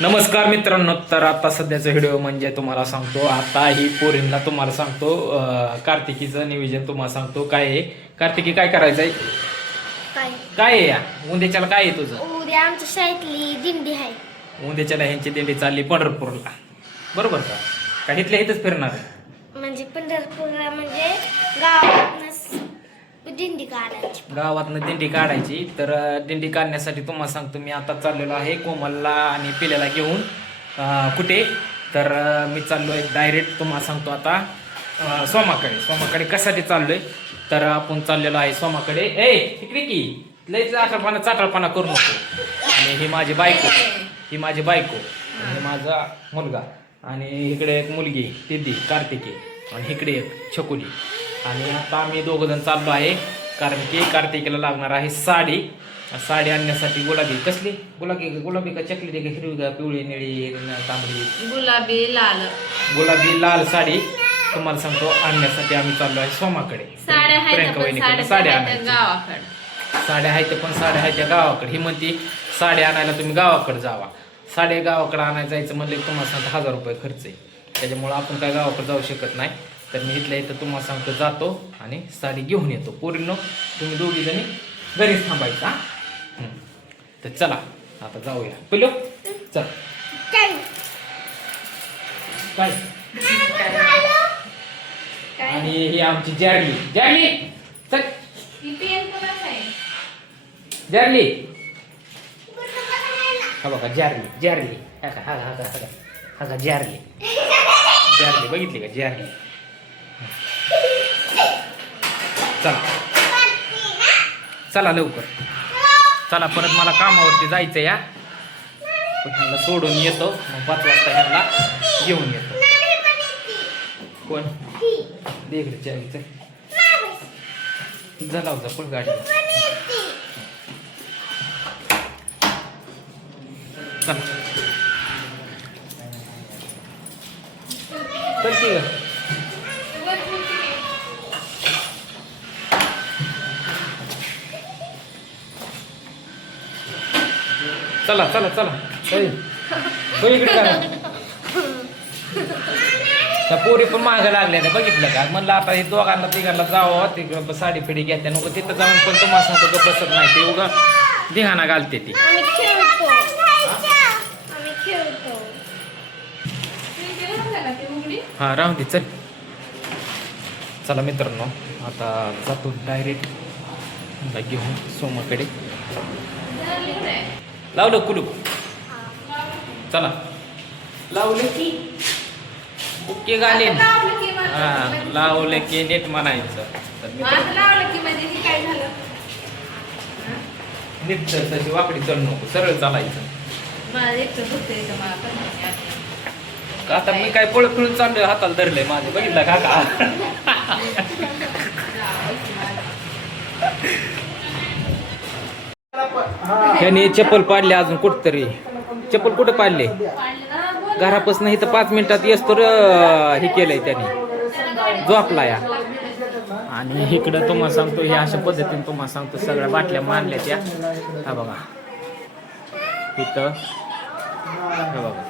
नमस्कार मित्रांनो. तर आता सध्याचा व्हिडिओ म्हणजे तुम्हाला सांगतो, आता ही पोरींना तुम्हाला सांगतो, कार्तिकीचं नियोजन तुम्हाला सांगतो काय आहे. कार्तिकी काय करायचंय, काय काय आहे या उद्याच्याला, काय आहे तुझं? उद्या आमच्या शाळेतली दिंडी आहे. उद्याच्याला ह्यांची दिंडी चालली पंढरपूरला, बरोबर का? का इथल्या इथंच फिरणार आहे? म्हणजे पंढरपूरला म्हणजे गावातनच दिंडी काढायची. गावातनं दिंडी काढायची. तर दिंडी काढण्यासाठी तुम्हाला सांगतो, मी आता चाललेलो आहे कोमलला आणि पिल्याला घेऊन. कुठे तर मी चाललो आहे डायरेक्ट तुम्हाला सांगतो आता सोमाकडे कशासाठी चाललोय तर आपण चाललेलो आहे सोमाकडे. तिकडे की लयच चाटळपणा करू नको. आणि ही माझी बायको आणि माझा मुलगा, आणि इकडे एक मुलगी दिदी कार्तिकी, आणि इकडे एक छकुली. आणि आता आम्ही दोघं जण चाललो आहे, कारण की कार्तिकीला लागणार आहे साडी आणण्यासाठी. कसली गुलाबी का चकली का हिरवी का पिवळी निळी तांबडी गुलाबी लाल साडी तुम्हाला सांगतो आणण्यासाठी आम्ही चाललो आहे सोमाकडे. प्रियंका वहिनीकडे साड्या आहेत, पण साड्या आहेत त्या गावाकडे. ही म्हणती साड्या आणायला तुम्ही गावाकडे जावा. साड्या गावाकडे आणायला जायचं म्हणलं की तुम्हाला सांगतो 1000 रुपये खर्च आहे. त्याच्यामुळं आपण काय गावाकडे जाऊ शकत नाही. तर मी इथल्या इथं तुम्हाला सांगतो जातो आणि साडी घेऊन येतो. पोरींनो तुम्ही दोघी जणी घरीच थांबायचा. तर चला आता जाऊया. पिलो चल. काय आणि ही आमची जारली चल. जारली हा बघा, जारली हा जारली बघितली का? जारली. चला लवकर चला, परत मला कामावरती जायचं या. पण ह्यांना सोडून येतो, मग 5 वाजता ह्यांना घेऊन येतो. कोण देखील चल झाला होता फुल गाडी. चल चला चला चला इकडे करा. त्या पोरी पण मागं लागल्या, बघितलं का? म्हणलं आता हे दोघांना तिघांना जावं, तिकडं साडी फिडी घ्या नको तिथं जाऊन. पण तुम्हाला सांगतो गप बसत नाही, ते उगा धिंगाणा घालते ती. हा राहून दे चल. चला मित्रांनो आता जातो डायरेक्ट घेऊन सोमाकडे. लावलं कुलूप. चला लावलं की ओके घालेन. हा लावलं की नेट म्हणायचं. नीट तशी वाकडी चढ नको, सरळ चालायचं. आता मी काय पळ फिरून चाललोय, हाताला धरलंय माझं, बघितलं काका? ह्याने चप्पल पाडले अजून कुठतरी. चप्पल कुठं पाडले? घरापासून इथं 5 मिनिटात येस तर हे केलंय त्याने, झोपला या. आणि इकडं तुम्हाला सांगतो हे अशा पद्धतीने तुम्हाला सांगतो सगळ्या बाटल्या मारल्या त्या. हा बघा इथं, हा बघा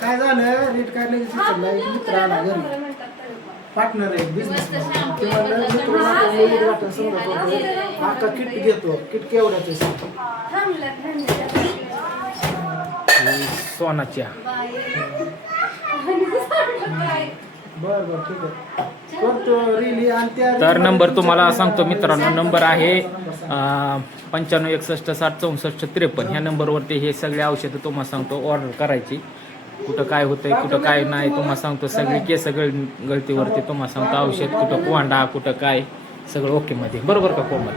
काय झालं, रेट काढलं की मित्र आला घरी, पार्टनर आहे बिझनेस. आता किट घेतो, किट केवढ्याच सोनाच्या. बरं ठीक आहे, करतो रिली. आणि त्या तर नंबर तुम्हाला सांगतो मित्रांनो, नंबर आहे 95 61 60 64 53. ह्या नंबरवरती हे सगळे औषधं तुम्हाला सांगतो ऑर्डर करायची. कुठं काय होतंय कुठं काय नाही तुम्हाला सांगतो. सगळी केस गळतीवरती तुम्हाला सांगतो औषध. कुठं कोंडा कुठं काय सगळं ओके मध्ये, बरोबर का कोमल?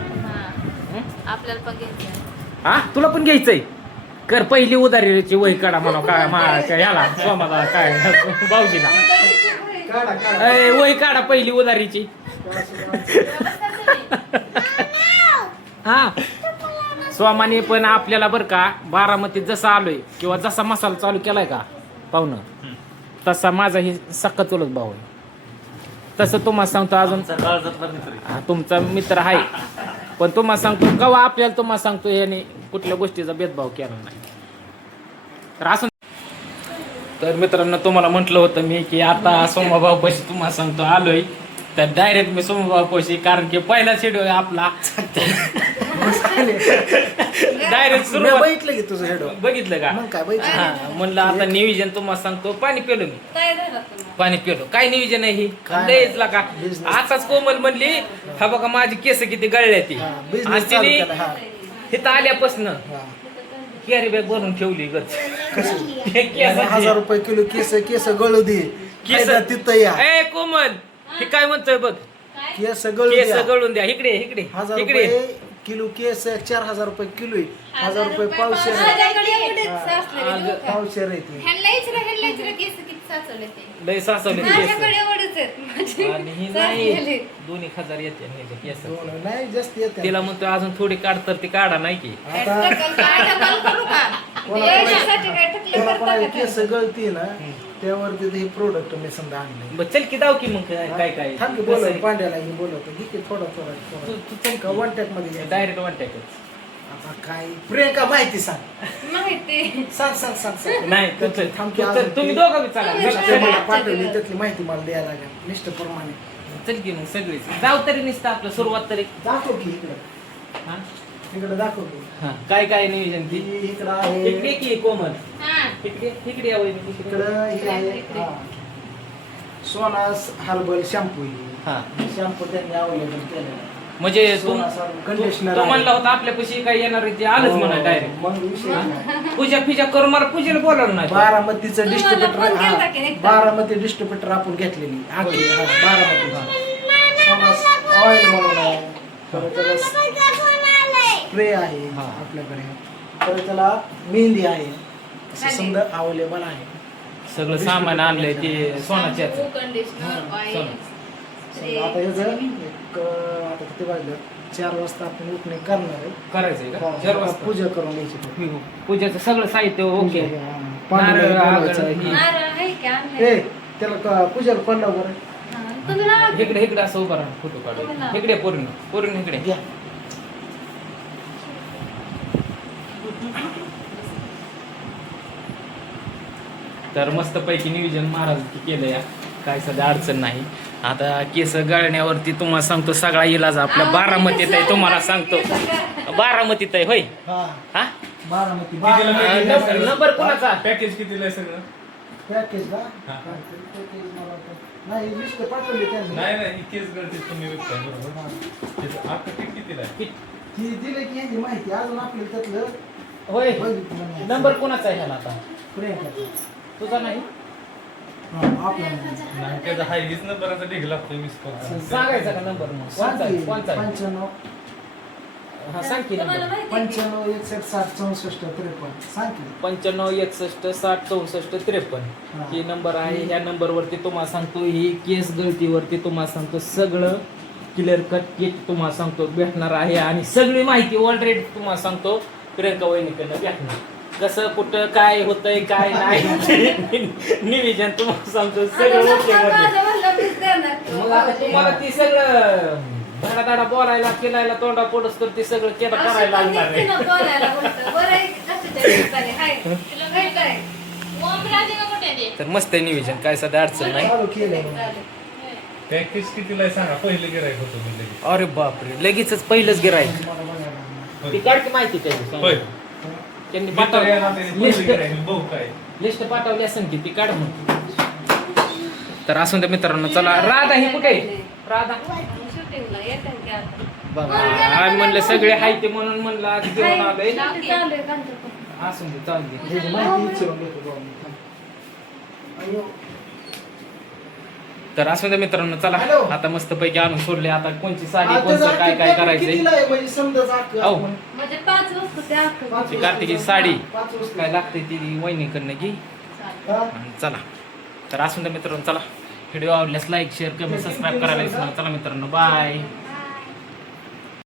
आपल्याला पण घ्यायचं. हा तुला पण घ्यायचंय? कर पहिली उधारीची वही काढा म्हणा. काय ह्याला सोमाला काय भाऊजीला वही काढा पहिली उधारीची. हा स्वामाने पण आपल्याला बरं का, बारामतीत जसा आलोय किंवा जसा मसाला चालू केलाय का पाहुणं, तसा माझा ही सक्का चुलत भाऊ आहे. तसं तुम्हाला सांगतो अजून तुमचा मित्र आहे, पण तुम्हाला सांगतो कवा आपल्याला तुम्हाला सांगतो याने कुठल्या गोष्टीचा भेदभाव केला नाही. तर असं तर मित्रांनो तुम्हाला म्हटलं होतं मी की आता सोमाभाऊ पैसे तुम्हाला सांगतो आलोय तर डायरेक्ट मी सोमाभाऊ पैसे कारण की पहिला शेड्यू आहे आपला डायरेक्ट मी सुरुवात बघितलं की तुझं हेड बघितलं का मग काय बघितलं हा म्हणलं आता नियोजन तुम्हाला सांगतो पाणी पिलो मी पाणी पिलो काय नियोजन आहे ही काय? लयच का Business. आताच कोमल म्हणली हा बघा माझी केस किती गळल्या ती हा, आणि business चालू तिने केला, हा. इथं आल्यापासून हा. कॅरी बॅग भरून ठेवली गच आणि 1000 रुपये किलो केस गळू दे केस फायदा तिथं या ए कोमल हे काय म्हणतोय बघ केस गळू केस द्या गळून द्या इकडे इकडे 1000 इकडे रुपये किलो केस 4000 रुपये किलो आहे 1000 रुपये पावशेर पावशेर आहे ते. लय सासवले केस माझ्याकडे आणि ही नाही 2000 येते ह्याचे केस नाही जास्त येते तिला म्हणतो अजून थोडी काढ तर ती काढा नाही की आता कोणाला केस गळती ना त्यावरती हे प्रोडक्ट मी समजा आणले बरं, चल की दाव की मग काय काय थांब की कसं बोलव आहे? पांड्याला हे बोलवतो घे की थोडा थोडा तू तू चल का वन टॅक मध्ये घ्यायचं? डायरेक्ट वन टॅक आता काय प्रियंका माहिती सांग सांग सांग सांग सांग नाही तू चल थांब की तू चल अजून तुम्ही ते- दोघं बी चला ते चला, मला चला. पाठवली त्यातली माहिती मला द्यायला लागेल निष्ठप्रमाणे चल की मग सगळीच जाऊ तरी नुसतं आपलं सुरुवात तरी दाखव की इकडं हा? इकडे दाखव की हा. काय काय नियोजन ती ही इकडं इकडे आहे की कोमल इकडे इकडे या वहिनी, इकडे इकडं ही आहे हा. सोनास हर्बल शॅम्पू हा शॅम्पू त्यांनी अवेलेबल केलेला आहे. म्हणजे सोनास कंडिशनर तू म्हणला होता आपल्या पैसे काय येणार आहे ते आलंच म्हणा डायरेक्ट मग विषय नाही. पूजा फिजा करून मला पूजेला बोलावलं नाही बारामतीचं तुम्हाला डिस्ट्रीब्युटर फोन केलता की नाही? बारामती डिस्ट्रीब्युटर आपण घेतलेली आखी बारामती सोनास ऑइल म्हणून आहे परत त्याला स्प्रे आहे हा. आपल्याकडे परत त्याला मेहंदी आहे असं समजा अवेलेबल आहे सगळं सामान आणलंय ते सोनाच्या समजा आता ह्याचं एक आता किती वाजलं 4 वाजता आपण उठणे करणार आहे करायचंय का हा, चार वाजता पूजा करून घ्यायची पूजेचं सगळं साहित्य ओके हा. नारळ, पांडुरंग आगळ, बोलवायचं. ही. ए त्याला पूजाला पण लाव बरं इकडे इकडे असं उभा राहा फोटो काढू इकडे पोरून इकडे घ्या तर मस्त पैकी नियोजन महाराज केलं या काय सध्या अडचण नाही आता केस गळण्यावरती तुम्हाला सांगतो सगळा इलाज आपल्या बारामतीत आहे तुम्हाला सांगतो बारामतीत आहे होय हा हा बारामती नंबर कोणाचा पॅकेज कितीला आहे सगळं पॅकेज का हा. पॅकेज मला वाटतं. नाही लिस्ट पाठवली त्यांनी नाही नाही इतकेच गळते तुम्ही विकताय बरोबर हा. त्याचं आता किती कितीला आहे ती दिली की ह्याची माहिती अजून आपल्याला त्यातलं होय बघितलं नाही. नंबर कोणाचा आहे ह्याला आता प्रियंका तुझा नाही आपल्याला नाही त्याचा हायलीच नंबराचा ढीग लागतोय मिस कॉल सांगायचा का नंबर मग कोणचा आहे? कोणचा आहे? 95 हा सांग की नंबर 95 61 60 64 53 सांग की 95 61 60 64 53 हा. ही नंबर आहे ह्या नंबरवरती तुम्हाला सांगतो ही केस गळतीवरती तुम्हाला सांगतो सगळं क्लिअर कट किट तुम्हाला सांगतो भेटणार आहे आणि सगळी माहिती ऑलरेडी तुम्हाला सांगतो प्रियंका वहिनीकडनं भेटणार कसं कुठं काय होतंय काय नाही नियोजन तुम्हाला सांगतो सगळं ओके मध्ये. मग आता तुम्हाला ती सगळं धडा धडा बोलायला केलायला तोंडा पोडस तर ती सगळं केलं करायला लागणार आहे तर मस्त आहे नियोजन काय सध्या अडचण नाही चालू केलंय पॅकेज कितीला आहे सांगा पहिले गिरायक होतो मी लगेच अरे बापरे लगेचच पहिलंच गिरायक मला बघायला ती काढ की माहिती त्याची होय त्यांनी मित्र या नात्याने पाठवली पहिलं गिरायक भाऊ काय लिस्ट पाठवली असेल की ती काढ मग तर असून त्या मित्रांनो चला राधा ही कुठे आहे? राधा बघा आम्ही म्हणलं सगळे हाय ते म्हणून म्हणलं आज घेऊन आलोय असून ते चालू दे. ह्याची माहिती विचारून घेतो जाऊन. अय्यो. तर असून त्या मित्रांनो चला हॅलो. आता मस्त पैकी आणून सोडले आता कोणची साडी आता कोणचं जर काय काय किती करायचंय कितीला आहे म्हणजे समजा जात अहो. आपण. म्हणजे 5 वस्तू त्या पाच ती कार्तिकी साडी 5 वस्तू. काय लागते ती वहिनीकडनं घे हा? आणि चला तर असून त्या मित्रांनो चला व्हिडिओ आवडल्यास लाईक शेअर कमेंट सबस्क्राईब करायला विसरू नका. चला मित्रांनो बाय